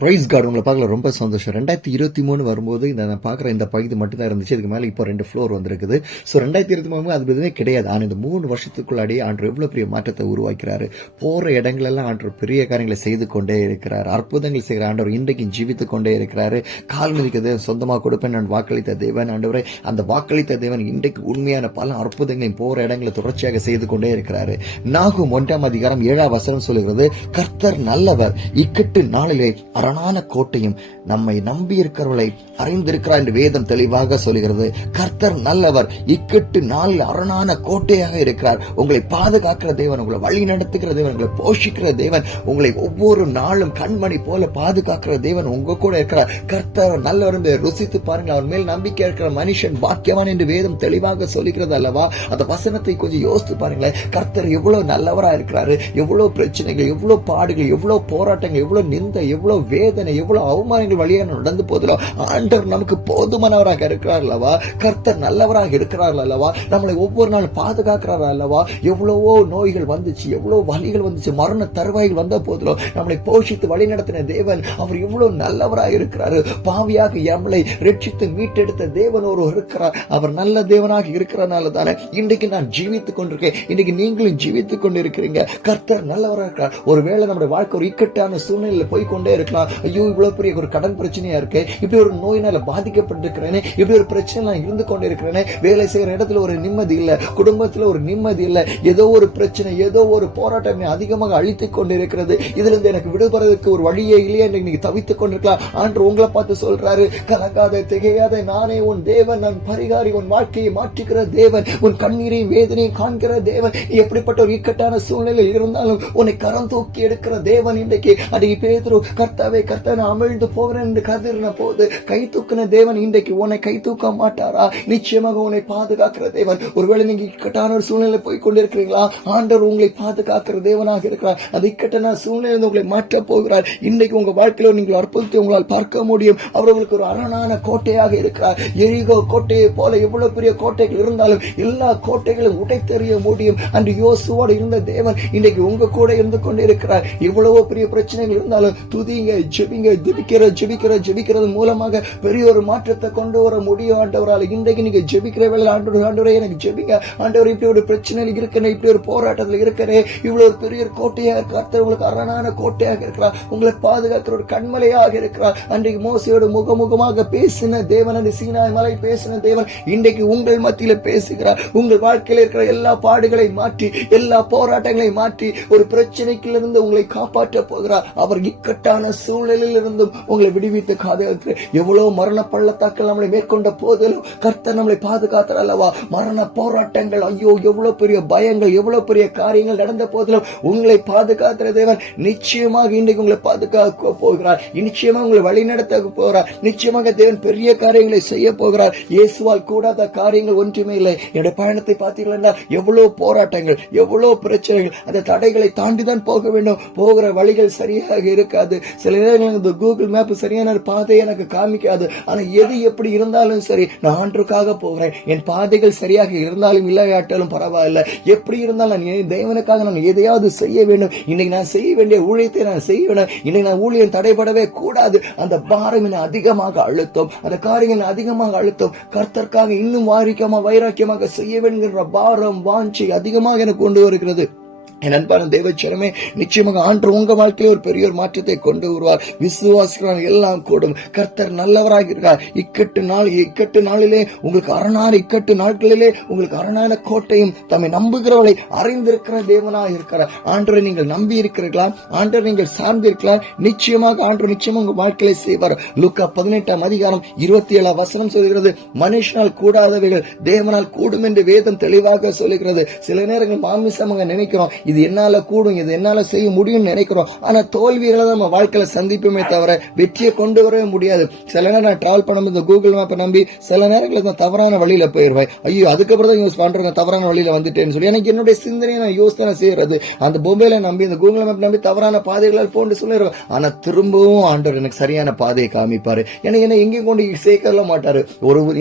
Price card உங்களை பார்க்கல ரொம்ப சந்தோஷம். 2023 வரும்போது நான் பார்க்குற இந்த பகுதி மட்டும் தான் இருந்துச்சு. இதுக்கு மேலே இப்போ 2 ஃப்ளோர் வந்திருக்குது. ஸோ 2023 அது எதுவுமே கிடையாது. ஆனால் இந்த 3 வருஷத்துக்குள்ளாடியே ஆண்டு எவ்வளோ பெரிய மாற்றத்தை உருவாக்கிறாரு. போகிற இடங்களெல்லாம் ஆண்டு பெரிய காரியங்களை செய்து கொண்டே இருக்கிறார். அற்புதங்கள் செய்கிற ஆண்டவர் இன்றைக்கு ஜீவித்து கொண்டே இருக்கிறாரு. கால் மிதிக்கிறது சொந்தமாக கொடுப்பேன் நான் வாக்களித்த தேவன் ஆண்டவரை. அந்த வாக்களித்த தேவன் இன்றைக்கு உண்மையான பல அற்புதங்களையும் போகிற இடங்களை தொடர்ச்சியாக செய்து கொண்டே இருக்கிறாரு. நாகும் 1:7 சொல்லுகிறது, கர்த்தர் நல்லவர், இக்கட்டு நாளிலே அரணான கோட்டையும் நம்மை நம்பி இருக்கிறவர்களை அறிந்திருக்கிறார் என்று வேதம் தெளிவாக சொல்கிறது. கர்த்தர் நல்லவர், இக்கட்டு நாளில் அரணான கோட்டையாக இருக்கிறார். உங்களை பாதுகாக்கிற தேவன், உங்களை வழி நடத்துகிற தேவன், உங்களை போஷிக்கிற தேவன், உங்களை ஒவ்வொரு நாளும் கண்மணி போல பாதுகாக்கிற தேவன் உங்க கூட இருக்கிறார். கர்த்தர் நல்லவர் என்று ருசித்து பாருங்கள். அவர் மேல் நம்பிக்கை இருக்கிற மனுஷன் பாக்கியவான் என்று வேதம் தெளிவாக சொல்லுகிறது அல்லவா? அந்த வசனத்தை கொஞ்சம் யோசித்து பாருங்களேன். கர்த்தர் எவ்வளவு நல்லவரா இருக்கிறாரு. எவ்வளவு பிரச்சனைகள், எவ்வளவு பாடுகள், எவ்வளவு போராட்டங்கள், எவ்வளவு நிந்தை, எவ்வளவு வேதனை, எவ்வளவு அவமானங்கள் வழியாக நடந்து போதிலும் ஆண்டவர் நமக்கு போதுமானவராக இருக்கிறார் அல்லவா? கர்த்தர் நல்லவராக இருக்கிறார் அல்லவா? நம்மளை ஒவ்வொரு நாள் பாதுகாக்கிறார் அல்லவா? எவ்வளவோ நோய்கள் வந்துச்சு, எவ்வளவு வலிகள் வந்துச்சு, மரண தருவாய்கள் வந்த போதிலும் நம்மளை போஷித்து வழி நடத்தின தேவன் அவர் எவ்வளவு நல்லவராக இருக்கிறாரு. பாவியாக நம்மளை ரட்சித்து மீட்டெடுத்த தேவன் ஒருவர் இருக்கிறார். அவர் நல்ல தேவனாக இருக்கிறனால தானே இன்றைக்கு நான் ஜீவித்துக் கொண்டிருக்கேன். இன்றைக்கு நீங்களும் ஜீவித்துக் கொண்டிருக்கிறீங்க. கர்த்தர் நல்லவராக இருக்கிறார். ஒருவேளை நம்முடைய வாழ்க்கை ஒரு இக்கட்டான சூழ்நிலையில போய்கொண்டே இருக்கலாம். ஐயோ, இவ்வளவு பெரிய ஒரு கடன் பிரச்சனையா இருக்கு, இப்படி ஒரு நோயினால பாதிக்கப்பட்டிருக்கிறேனே, இப்படி ஒரு பிரச்சனை இருந்து கொண்டு இருக்கிறேனே, வேலை செய்யற இடத்துல ஒரு நிம்மதி இல்ல, குடும்பத்துல ஒரு நிம்மதி இல்ல, ஏதோ ஒரு பிரச்சனை, ஏதோ ஒரு போராட்டம் அதிகமாக அழித்துக் கொண்டு இருக்கிறது. இதுல இருந்து எனக்கு விடுபடுறதுக்கு ஒரு வழியே இல்லையா என்று நீங்க தவித்துக் கொண்டிருக்கலாம். ஆண்டு உங்களை பார்த்து சொல்றாரு, கலங்காத திகையாத, நானே உன் தேவன், நான் பரிகாரி, உன் வாழ்க்கையை மாற்றுகிற தேவன், உன் கண்ணீரையும் வேதனையும் காண்கிற தேவன். எப்படிப்பட்ட ஒரு இக்கட்டான சூழ்நிலையில் இருந்தாலும் உன்னை கரம் தூக்கி எடுக்கிற தேவன். இன்றைக்கு அன்றைக்கு பேதுரு, கர்த்தாவே கர்த்தனை அமிழ்ந்து போகிறேன் என்று கதறின போது கை தூக்கின தேவன் இன்றைக்கு உன்னை கை தூக்க மாட்டாரா? நிச்சயமாக உன்னை பாதுகாக்கிற தேவன். ஒருவேளை நீங்க இக்கட்டான ஒரு சூழ்நிலை போய் கொண்டிருக்கிறீங்களா? ஆண்டவர் உங்களை பாதுகாக்கிற தேவனாக இருக்கிறார். அது இக்கட்டான சூழ்நிலை உங்களை மாற்ற போகிறார். இன்றைக்கு உங்க வாழ்க்கையில நீங்கள் அற்புதத்தை உங்களால் பார்க்க முடியும். அவர் உங்களுக்கு ஒரு அரணான கோட்டையாக இருக்கிறார். எரிகோ கோட்டையை போல எவ்வளவு பெரிய கோட்டைகள் இருந்தாலும் எல்லா கோட்டைகளும் உடைத்தெறிய முடியும். அன்று யோசுவோடு இருந்த தேவன் இன்றைக்கு உங்க கூட இருந்து கொண்டு இருக்கிறார். எவ்வளவோ பெரிய பிரச்சனைகள் இருந்தாலும் துதிங்க, ஜெபிங்க, ஜெபிக்கிறது மூலமாக பெரிய ஒரு மாற்றத்தை கொண்டு வர முடியும் ஆண்டவரால். இன்றைக்கு நீங்க ஜெபிக்கிற வேலை ஆண்டவரே எனக்கு ஜெபிங்க ஆண்டவர், இப்படி ஒரு பிரச்சனையில் இருக்கிறேன், இப்படி ஒரு போராட்டத்தில் இருக்கிறேன், இவ்வளவு ஒரு பெரிய கோட்டையாக இருக்கிறார், உங்களுக்கு அரணான கோட்டையாக இருக்கிறார், உங்களை பாதுகாக்கிற ஒரு கண்மலையாக இருக்கிறார். அன்றைக்கு மோசையோடு முகமுகமாக பேசின தேவன், அந்த சீனாய் மலை பேசின தேவன் இன்றைக்கு உங்கள் மத்தியில பேசுகிறார். உங்கள் வாழ்க்கையில் இருக்கிற எல்லா பாடுகளை மாற்றி, எல்லா போராட்டங்களை மாற்றி ஒரு பிரச்சனைக்கு இருந்து உங்களை காப்பாற்ற போகிறார். அவர் இக்கட்டான சூழ்நிலையில் இருந்தும் உங்களை விடுவித்து காதுகாக்கிற. எவ்வளவு மரண பள்ளத்தாக்கள் நம்மளை மேற்கொண்ட போதிலும் கர்த்தர் நம்மளை பாதுகாத்தார் அல்லவா? மரண போராட்டங்கள், ஐயோ எவ்வளவு பெரிய பயங்கள், எவ்வளவு பெரிய காரியங்கள் நடந்த போதிலும் உங்களை பாதுகாக்கிற தேவன் நிச்சயமாக இன்றைக்கு உங்களை பாதுகாக்க போகிறார். நிச்சயமாக உங்களை வழிநடத்த போகிறார். நிச்சயமாக தேவன் பெரிய காரியங்களை செய்ய போகிறார். இயேசுவால் கூடாத காரியங்கள் ஒன்றுமே இல்லை. என்னுடைய பயணத்தை பார்த்தீங்கன்னா எவ்வளவு போராட்டங்கள், எவ்வளவு பிரச்சனைகள், அந்த தடைகளை தாண்டிதான் போக வேண்டும். போகிற வழிகள் சரியாக இருக்காது. சில நேரங்கள் இந்த கூகுள் மேப் சரியான பாதை எனக்கு காமிக்காது. ஆனா எது எப்படி இருந்தாலும் சரி, நான் ஆண்டுக்காக போகிறேன். என் பாதைகள் சரியாக இருந்தாலும் இல்லாட்டாலும் பரவாயில்ல. எப்படி இருந்தாலும் நான் தேவனுக்காக நான் எதையாவது செய்ய வேண்டும். இன்னைக்கு நான் செய்ய வேண்டிய ஊழியத்தை நான் செய்ய வேண்டும். இன்னைக்கு நான் ஊழியம் தடைபடவே கூடாது. அந்த பாரம் என்ன அதிகமாக அழுத்தம், அந்த காரியங்கள் அதிகமாக அழுத்தம், கர்த்தர்க்காக இன்னும் வைராக்கியமாக செய்ய வேண்டுகிற பாரம் வாஞ்சி அதிகமாக எனக்கு கொண்டு வருகிறது. என் அன்பான தேவச்சரமே, நிச்சயமாக ஆண்டு உங்க வாழ்க்கையில ஒரு பெரிய ஒரு மாற்றத்தை கொண்டு வருவார். விசுவாசிகள் எல்லாம் கூடும். கர்த்தர் நல்லவராக இருக்கிறார். இக்கட்டு நாளிலே உங்களுக்கு அரணான, இக்கட்டு நாட்களிலே உங்களுக்கு அரணான கோட்டையும் தம்மை நம்புகிறவர்களை அறிந்திருக்கிற தேவனாக இருக்கிறார். ஆண்டவரை நீங்கள் நம்பி இருக்கிறீர்களா? ஆண்டவரை நீங்கள் சார்ந்திருக்கலாம். நிச்சயமாக ஆண்டவர் நிச்சயமாக உங்க வாழ்க்கையை செய்வார். லூக்கா 18:27 சொல்கிறது, மனுஷனால் கூடாதவைகள் தேவனால் கூடும் என்று வேதம் தெளிவாக சொல்லுகிறது. சில நேரங்கள் மாமிசமாக நினைக்கிறோம், இது என்னால கூடும், இது என்னால செய்ய முடியும் நினைக்கிறோம். ஆனா தோல்விகளை நம்ம வாழ்க்கையில சந்திப்போமே தவிர வெற்றியை கொண்டு வரவே முடியாது. சில நேரம் நான் டிராவல் பண்ணும்போது கூகுள் மேப்பை நம்பி சில நேரங்களில் நான் தவறான வழியில போயிருவேன். ஐயோ, அதுக்கப்புறம் தான் யூஸ் பண்றேன், தவறான வழியில வந்துட்டேன்னு சொல்லி எனக்கு என்னுடைய சிந்தனையை நான் யோசனை செய்யறது. அந்த மொபைலை நம்பி, இந்த கூகுள் மேப் நம்பி தவறான பாதைகளால் போன்று சொல்லிடுவேன். ஆனா திரும்பவும் ஆண்டவர் எனக்கு சரியான பாதையை காமிப்பாரு. எனக்கு என்ன எங்கேயும் கொண்டு சேர்க்கல மாட்டாரு.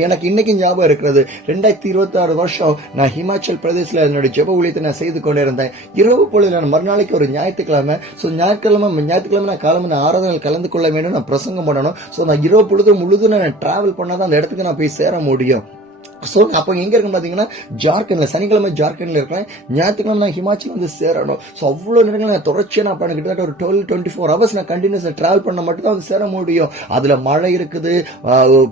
எனக்கு இன்னைக்கு ஞாபகம் இருக்கிறது, 2026 வருஷம் நான் ஹிமாச்சல் பிரதேசல என்னுடைய ஜெப ஊழியத்தை நான் செய்து கொண்டிருந்தேன். இரவு பொழுது நான் மறுநாளைக்கு ஒரு ஞாயிற்றுக்கிழமை, ஞாயிற்றுக்கிழமை நான் காலமே ஆராதனையில் கலந்து கொள்ள வேண்டும், நான் பிரசங்கம் பண்ணணும். ஸோ நான் இரவு பொழுது முழுதும் நான் டிராவல் பண்ணாதான் அந்த இடத்துக்கு நான் போய் சேர முடியும். ஸோ அப்போ எங்க இருக்குன்னு பாத்தீங்கன்னா ஜார்க்கண்ட்ல, சனிக்கிழமை ஜார்க்கண்ட்ல இருக்கிறேன், ஞாயிற்றுக்கிழமை நான் ஹிமாச்சல் வந்து சேரணும். ஸோ அவ்வளவு நேரங்கள் நான் தொடர்ச்சியா நான் பண்ண கிட்டத்தட்ட ஒரு 12-24 ஹவர்ஸ் நான் கண்டினியூஸா டிராவல் பண்ண மட்டும் தான் வந்து சேர முடியும். அதுல மழை இருக்குது,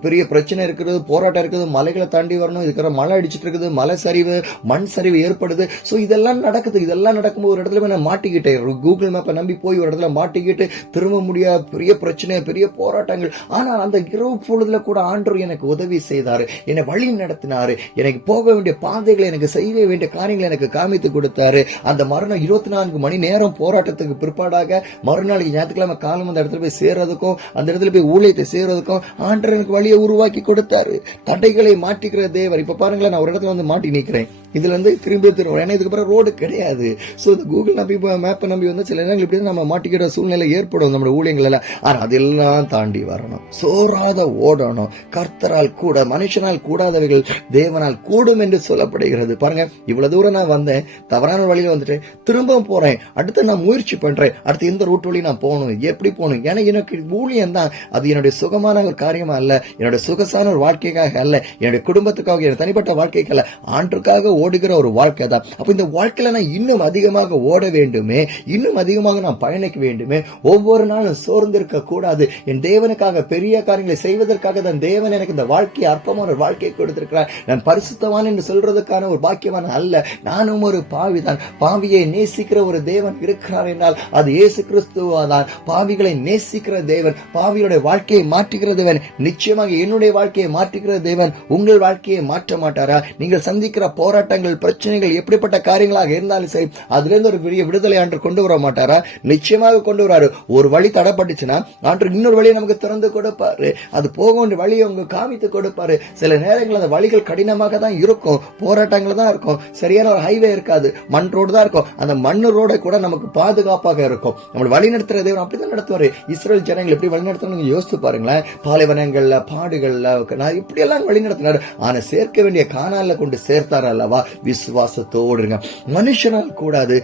பெரிய பிரச்சனை இருக்குது, போராட்டம் இருக்குது, மலைகளை தாண்டி வரணும், இதுக்கிற மழை அடிச்சிட்டு இருக்குது, மலை சரிவு, மண் சரிவு ஏற்படுது. ஸோ இதெல்லாம் நடக்குது. இதெல்லாம் நடக்கும்போது ஒரு இடத்துல போய் நான் மாட்டிக்கிட்டேன். கூகுள் மேப்பை நம்பி போய் ஒரு இடத்துல மாட்டிக்கிட்டு திரும்ப முடியாத பெரிய பிரச்சனை, பெரிய போராட்டங்கள். ஆனா அந்த இரவு பொழுதுல கூட ஆண்டவர் எனக்கு உதவி செய்தாரு, என்னை வழி நடத்தினாரு, எனக்கு போக வேண்டிய பாதைகளை, எனக்கு செய்ய வேண்டிய காரியங்களை எனக்கு காமித்து கொடுத்தாரு. அந்த மறுநாள் 24 மணி நேரம் போராட்டத்துக்கு பிற்பாடாக மறுநாளைக்கு ஞாயிற்றுக்கிழமை காலம் அந்த இடத்துல போய் சேர்றதுக்கும், அந்த இடத்துல போய் ஊழியத்தை சேர்றதுக்கும் ஆண்டவர் எனக்கு வழியை உருவாக்கி கொடுத்தாரு. தடைகளை மாட்டிக்கிற தேவர். இப்ப பாருங்களேன், நான் ஒரு இடத்துல வந்து மாட்டி நிக்கிறேன், இதுல இருந்து திரும்ப ஏன்னா இதுக்கு அப்புறம் ரோடு கிடையாது. சோ இந்த கூகுள் நம்பி மேப்பை நம்பி வந்து சில நேரங்கள் இப்படி நம்ம மாட்டிக்கிற சூழ்நிலை ஏற்படும் நம்ம ஊழியங்கள் எல்லாம். ஆனா அதெல்லாம் தாண்டி வரணும், சோறாத ஓடணும். கர்த்தரால் கூட, மனுஷனால் கூடாதவைகள் தேவனால் கூடும் என்று சொல்லப்படுகிறது. பாருங்க, இவ்வளவு தூரம் நான் வந்தேன், தவறான வழியில வந்துட்டேன், திரும்ப போறேன், அடுத்து நான் முயற்சி பண்றேன், அடுத்து எந்த ரூட் வழி நான் போகணும், எப்படி போகணும். ஏன்னா எனக்கு ஊழியம் தான், அது என்னுடைய சுகமான ஒரு காரியமா அல்ல, என்னுடைய சொகசான ஒரு வாழ்க்கைக்காக அல்ல, என்னுடைய குடும்பத்துக்காக, என்னுடைய தனிப்பட்ட வாழ்க்கைக்கு அல்ல, ஆண்டுக்காக ஓடுகிற ஒரு வாழ்க்கை தான். அப்ப இந்த வாழ்க்கையில நான் இன்னும் அதிகமாக ஓட வேண்டுமே, இன்னும் அதிகமாக நான் பயணிக்க வேண்டுமே, ஒவ்வொரு நாளும் சோர்ந்திருக்க கூடாது. என் தேவனுக்காக பெரிய காரியங்களை செய்வதற்காக தான் தேவன் எனக்கு இந்த வாழ்க்கையை, அற்பமான ஒரு வாழ்க்கையை கொடுத்திருக்கிறார். நான் பரிசுத்தவான் என்று சொல்றதுக்கான ஒரு பாக்கியவான் அல்ல, நானும் ஒரு பாவிதான். பாவியை நேசிக்கிற ஒரு தேவன் இருக்கிறார் என்றால் அது இயேசு கிறிஸ்துவாதான். பாவிகளை நேசிக்கிற தேவன், பாவியுடைய வாழ்க்கையை மாற்றுகிற தேவன், நிச்சயமாக என்னுடைய வாழ்க்கையை மாற்றுகிற தேவன் உங்கள் வாழ்க்கையை மாற்ற மாட்டாரா? நீங்கள் சந்திக்கிற போராட்டங்கள், பிரச்சனைகள் எப்படிப்பட்ட காரியங்களாக இருந்தாலும் சரி, அதுல இருந்து ஒரு பெரிய விடுதலை ஆண்டு கொண்டு வர மாட்டாரா? நிச்சயமாக கொண்டு வராரு. ஒரு வழி தடைப்பட்டுச்சுன்னா ஆண்டு இன்னொரு வழியை நமக்கு திறந்து கொடுப்பாரு. அது போக வேண்டிய வழியை உங்களுக்கு காமித்து கொடுப்பாரு. சில நேரங்கள் அந்த வழிகள் கடினமாக தான் இருக்கும், போராட்டங்கள் தான் இருக்கும், சரியான ஒரு ஹைவே இருக்காது, மண் ரோடு தான் இருக்கும். அந்த மண் ரோட கூட நமக்கு பாதுகாப்பாக இருக்கும். நம்ம வழி நடத்துற தேவன் அப்படிதான் நடத்துவாரு. இஸ்ரேல் ஜனங்கள் எப்படி வழி நடத்தணும் யோசித்து பாருங்களேன். பாலைவனங்கள்ல, பாடுகள்ல இப்படி எல்லாம் வழி நடத்தினாரு. ஆனா சேர்க்க வேண்டிய கானால கொண்டு சேர்த்தார் அல்லவா? விசுவாசத்தோடு இருங்க. மனுஷனால் கூடாது,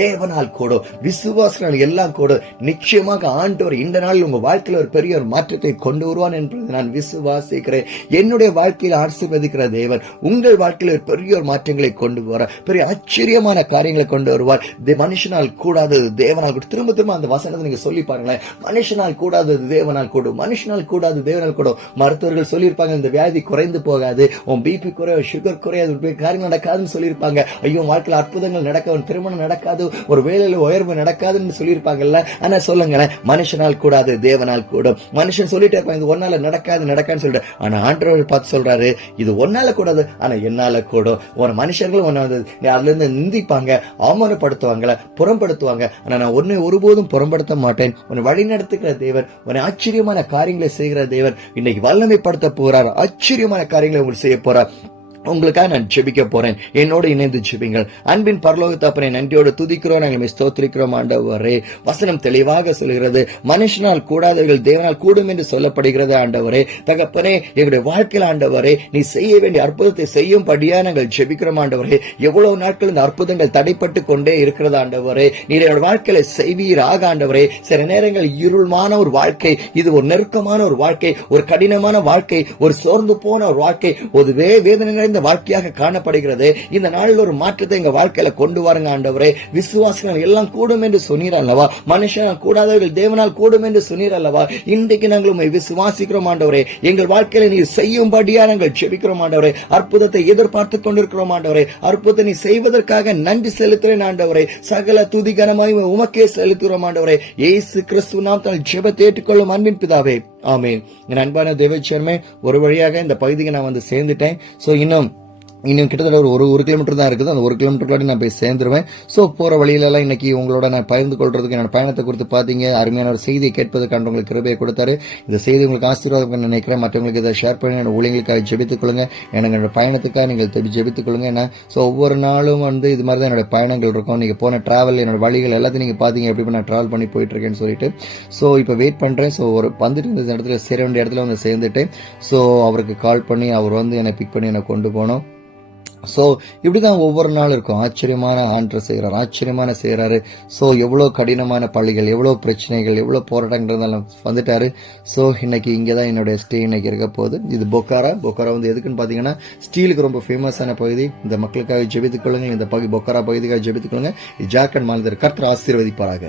தேவனால் கூடும். விசுவாசனால் எல்லாம் கூடும். நிச்சயமாக ஆண்டவர் இந்த நாளில் உங்க வாழ்க்கையில் ஒரு பெரிய ஒரு மாற்றத்தை கொண்டு வருவான் என்பதை நான் விசுவாசிக்கிறேன். என்னுடைய வாழ்க்கையில் ஆசீர்வதிக்கிற தேவன் உங்கள் வாழ்க்கையில் பெரிய ஒரு மாற்றங்களை கொண்டு வர, பெரிய ஆச்சரியமான காரியங்களை கொண்டு வருவார். மனுஷனால் கூடாது, தேவனால் கூடும். திரும்ப திரும்ப அந்த வசனத்தை நீங்க சொல்லி பாருங்களேன். மனுஷனால் கூடாது, தேவனால் கூடும். மனுஷனால் கூடாது, தேவனால் கூடும். மருத்துவர்கள் சொல்லியிருப்பாங்க, இந்த வியாதி குறைந்து போகாது, உன் பிபி குறைய, சுகர் குறையாது, காரியங்கள் நடக்காதுன்னு சொல்லியிருப்பாங்க. ஐயோ வாழ்க்கையில் அற்புதங்கள் நடக்க, திருமணம் நடக்காது, ஒரு வேலையில உயர்வு நடக்காதுன்னு சொல்லியிருப்பாங்கல்ல. ஆனா சொல்லுங்களேன், மனுஷனால் கூடாது, தேவனால் கூடும். மனுஷன் சொல்லிட்டே இருப்பாங்க, இது ஒன்னால நடக்காதுன்னு சொல்லிட்டு. ஆனா ஆண்டவர் பார்த்து சொல்றாரு, இது ஒன்னால கூடாது, ஆனா என்னால கூடும். ஒரு மனுஷர்கள் அதுல இருந்து நிந்திப்பாங்க, அவமானப்படுத்துவாங்க, புறம்படுத்துவாங்க. ஆனா நான் உன்னை ஒருபோதும் புறம்படுத்த மாட்டேன். உன்னை வழி நடத்துகிற தேவன், உன்னை ஆச்சரியமான காரியங்களை செய்கிற தேவன் இன்னைக்கு வல்லமைப்படுத்த போறார். ஆச்சரியமான காரியங்களை உங்களுக்கு செய்ய போறார். உங்களுக்காக நான் ஜெபிக்க போறேன். என்னோடு இணைந்து ஜெபிங்கள். அன்பின் பரலோக தகப்பனே, நன்றியோடு துதிக்கிறோம், நாங்கள் ஸ்தோத்திரிக்கிறோம் ஆண்டவரே. வசனம் தெளிவாக சொல்கிறது, மனுஷனால் கூடாதவர்கள் தேவனால் கூடும் என்று சொல்லப்படுகிறது ஆண்டவரே. தகப்பனே, எங்களுடைய வாழ்க்கையில் ஆண்டவரே, நீ செய்ய வேண்டிய அற்புதத்தை செய்யும்படியா நாங்கள் ஜெபிக்கிறோம் ஆண்டவரே. எவ்வளவு நாட்கள் இந்த அற்புதங்கள் தடைப்பட்டு கொண்டே இருக்கிறது ஆண்டவரே. நீர் என்னோட வாழ்க்கையில செய்வீராக ஆண்டவரே. சில நேரங்கள் இருள்மான ஒரு வாழ்க்கை, இது ஒரு நெருக்கமான ஒரு வாழ்க்கை, ஒரு கடினமான வாழ்க்கை, ஒரு சோர்ந்து போன ஒரு வாழ்க்கை, ஒரு வேதனை நிறைந்த வாழ்க்கையாக காணப்படுகிறது. இந்த நாளில் ஒரு மாற்றத்தை எங்க வாழ்க்கையில கொண்டு வாருங்க ஆண்டவரே. விசுவாசங்கள் எல்லாம் கூடும் என்று சொன்னீர் அல்லவா? மனுஷனால் கூடாதவர்கள் தேவனால் கூடும் என்று சொன்னீர் அல்லவா? இன்றைக்கு நாங்கள் உம்மை விசுவாசிக்கிறோம் ஆண்டவரே. எங்கள் வாழ்க்கையில நீர் செய்யும்படியா நாங்கள் ஜெபிக்கிறோம் ஆண்டவரே. அற்புதத்தை எதிர்பார்த்து கொண்டிருக்கிறோம் ஆண்டவரே. அற்புதத்தை நீ செய்வதற்காக நன்றி செலுத்துகிறேன் ஆண்டவரே. சகல துதி கனமாய் உமக்கே செலுத்துகிறோம் ஆண்டவரே. இயேசு கிறிஸ்து நாமத்தால் ஜெபத்தை ஏற்றுக்கொள்ளும் அன்பின் பிதாவே, ஆமென். என் அன்பான தேவச்சேர்மே, ஒரு வழியாக இந்த பகுதிக்கு நான் வந்து சேர்ந்துட்டேன். சோ இன்னும் கிட்டத்தட்ட ஒரு கிலோமீட்டர் தான் இருக்குது. அந்த 1 கிலோமீட்டர் நான் போய் சேர்ந்துருவேன். ஸோ போற வழியிலலாம் இன்னைக்கு உங்களோட நான் பகிர்ந்து கொள்றதுக்கு என்னோட பயணத்தை குறித்து பார்த்தீங்க. அருமையான ஒரு செய்தியை கேட்பதற்கான உங்களுக்கு கிருபையை கொடுத்தாரு. இந்த செய்தி உங்களுக்கு ஆசீர்வாதம் நினைக்கிறேன். மற்றவங்களுக்கு இதை ஷேர் பண்ணி என்னோட ஊழியர்களுக்காக ஜெபித்துக் கொள்ளுங்க. என்னோட பயணத்துக்காக நீங்கள் ஜெபித்துக் கொள்ளுங்க. ஏன்னா ஸோ ஒவ்வொரு நாளும் வந்து இது மாதிரி தான் என்னோட பயணங்கள் இருக்கும். நீங்க போன டிராவல், என்னோட வழிகள் எல்லாத்தையும் நீங்க பாத்தீங்க, எப்படி நான் டிராவல் பண்ணி போயிட்டு இருக்கேன்னு சொல்லிட்டு. ஸோ இப்போ வெயிட் பண்றேன். ஸோ ஒரு வந்துட்டு இந்த இடத்துல சேர வேண்டிய இடத்துல வந்து சேர்ந்துட்டேன். ஸோ அவருக்கு கால் பண்ணி அவர் வந்து என்னை பிக் பண்ணி என்னை கொண்டு போனோம். ஸோ இப்படி தான் ஒவ்வொரு நாள் இருக்கும். ஆச்சரியமான ஆண்டவர் செய்கிறார், ஆச்சரியமான செய்கிறாரு. ஸோ எவ்வளோ கடினமான பள்ளிகள், எவ்வளோ பிரச்சனைகள், எவ்வளோ போராட்டங்கள் இருந்தாலும் வந்துட்டாரு. ஸோ இன்னைக்கு இங்கே தான் என்னுடைய ஸ்டே இன்னைக்கு இருக்க போகுது. இது பொக்காரா வந்து எதுக்குன்னு பார்த்தீங்கன்னா ஸ்டீலுக்கு ரொம்ப ஃபேமஸான பகுதி. இந்த மக்களுக்காக ஜெபித்துக் கொள்ளுங்கள். இந்த பொக்காரா பகுதிக்காக ஜெபித்துக் கொள்ளுங்கள். ஜார்க்கண்ட் மாநிலத்தில் கர்த்தர் ஆசீர்வதிப்பாராக.